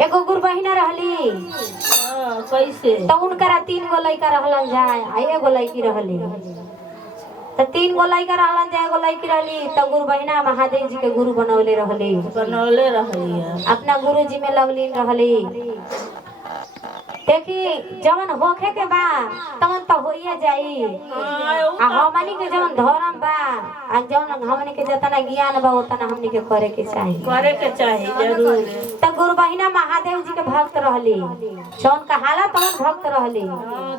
एगो गुरु बहिना रहली। कैसे? तो उनकरा 3 गो लड़का रहलन जाए, आ एगो लड़की रहली। तो 3 गो लड़का रहलन जाए, एगो लड़की रहली। तो गुरु बहिना महादेव जी के गुरु बनौले रहली। बनौले रही अपना गुरु जी में लगलीन रहली। देखी जवन होखे के बा तवन तो होइए जाई। आ हमनी के जवन धर्म बा, आ जवन हमनी के जतना ज्ञान बा उतना हमनी के करे के चाहिए जरूर। तो गुरु बहिना महादेव जी के भक्त रहली। जवन कहाला तवन भक्त रहली,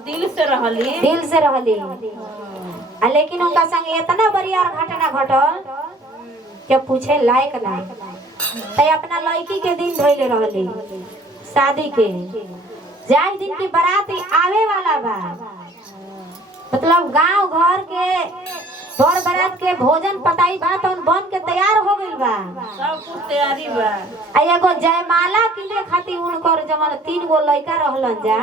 दिल से रहली। दिल से रहली। आ लेकिन उनका संग इतना बरियार घटना घटल कि पूछे लायक ना। तो अपना लड़की के दिन धइले रहली शादी के। जाए दिन की बारात आवे वाला बा, मतलब गांव घर के बर बारात के भोजन पताई बा तो बन के तैयार हो गइल बा, सब कुछ तैयारी बा। आ एगो जयमाला किने खातिर उनकर जवन 3 गो लड़का रहलन जा,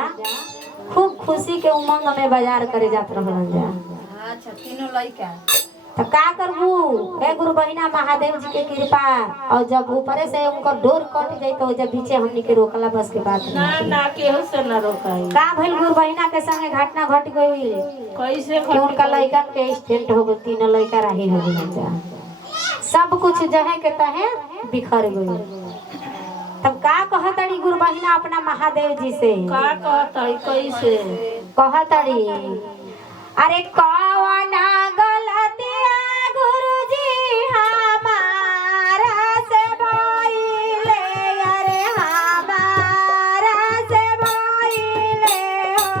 खूब खुशी के उमंग में बाजार करे जात रहलन जा। अच्छा, तीनों लड़का। तो का करबू? हे गुरु बहिना महादेव जी के कृपा। और जब ऊपर से उनकर डोर कट जाई तो जब पीछे हमनी के रोकला बस के बात ना ना केहू से ना रोकाई। का भइल गुरु बहिना के संगे घटना घट गई। कैसे? कि उनका लड़कन के एक्सीडेंट हो गई, 3 लड़का राही हो गई जा। सब कुछ जहे के तहे बिखर गई। तब का कहतड़ी गुरु बहिना अपना महादेव जी से? का कहतई? कैसे कहतड़ी? अरे कौना गलतिया गुरुजी हमारा से भइले, अरे हमारा से भइले हो।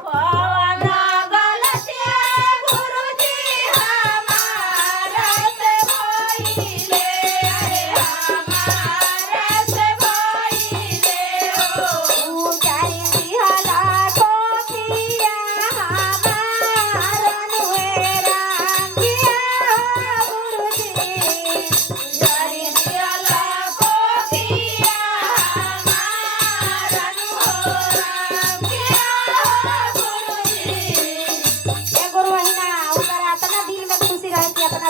कौना गलतिया गुरुजी हमारा से भइले, अरे हमारा से भइले हो। उजाई दिहला कोठिया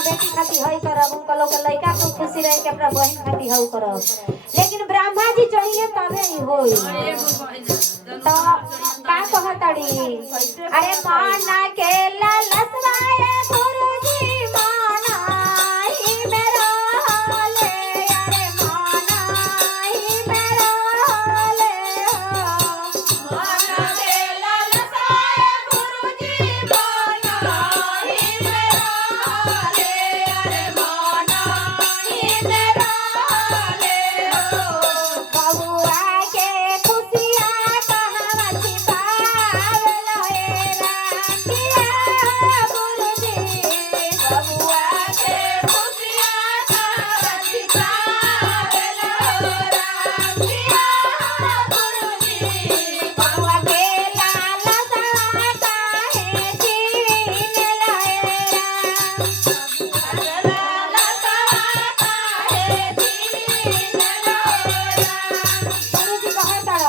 बेटी खाती हई करब, उनका लोग लड़का को खुशी रहे कि अपना बहन खाती हऊ करब। लेकिन ब्रह्मा जी चाहिए तबे ही होई। तो का कहतड़ी? अरे माना के ललसवाए गुरुजी माना ही मेरा हाले, अरे माना ही मेरा हाले हो। माना के ललसवाए गुरुजी माना ही मेरा हाले, अरे माना ही मेरा हाले हो। बबुआ के खुशियाँ कहवा छिपावल हे राखिया गुरुजी। बबुआ के खुशियाँ कहवा छिपावल हो राखिया गुरुजी। बबुआ के लाला सवा काहे छीन लहे राम। लाला सवा काहे छीन लहे राम। गुरुजी कहतड़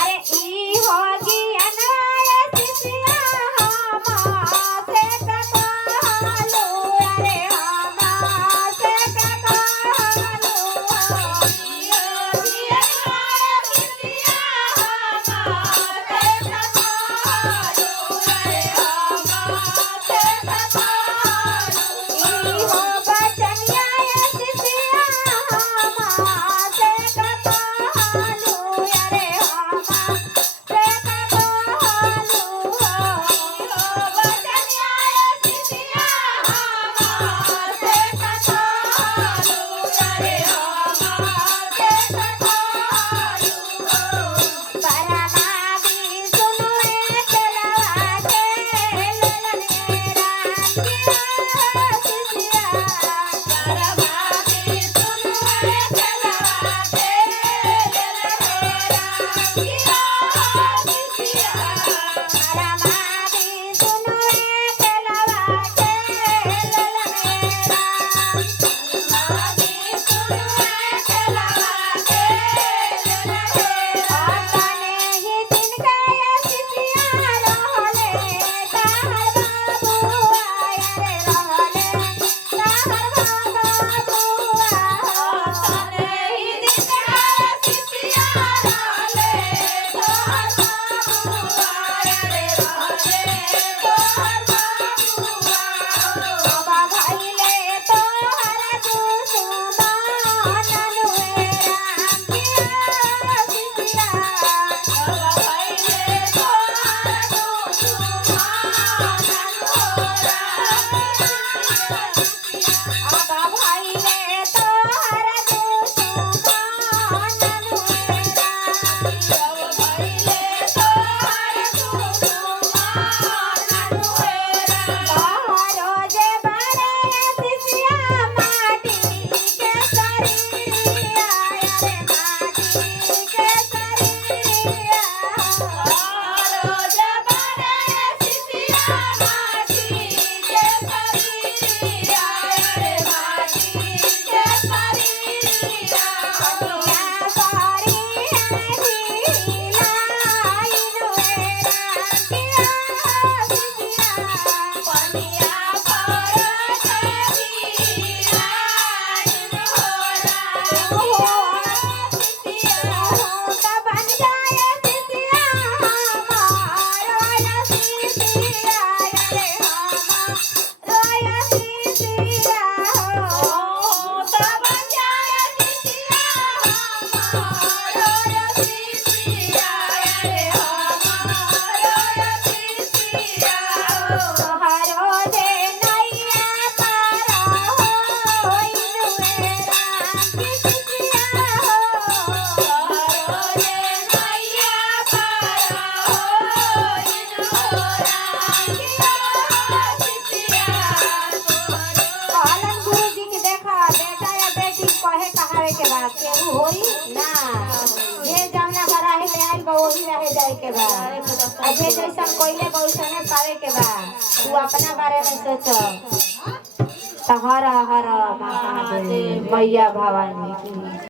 अरे ई हो ज्ञानवाए शिष्या हमा से कहलो, अरे हमा से कहलो। जाए के बा अजे जैसा कोइले बहुसने पावे के बा तू अपना बारे में सोच। हर हर महादेव मैया भवानी।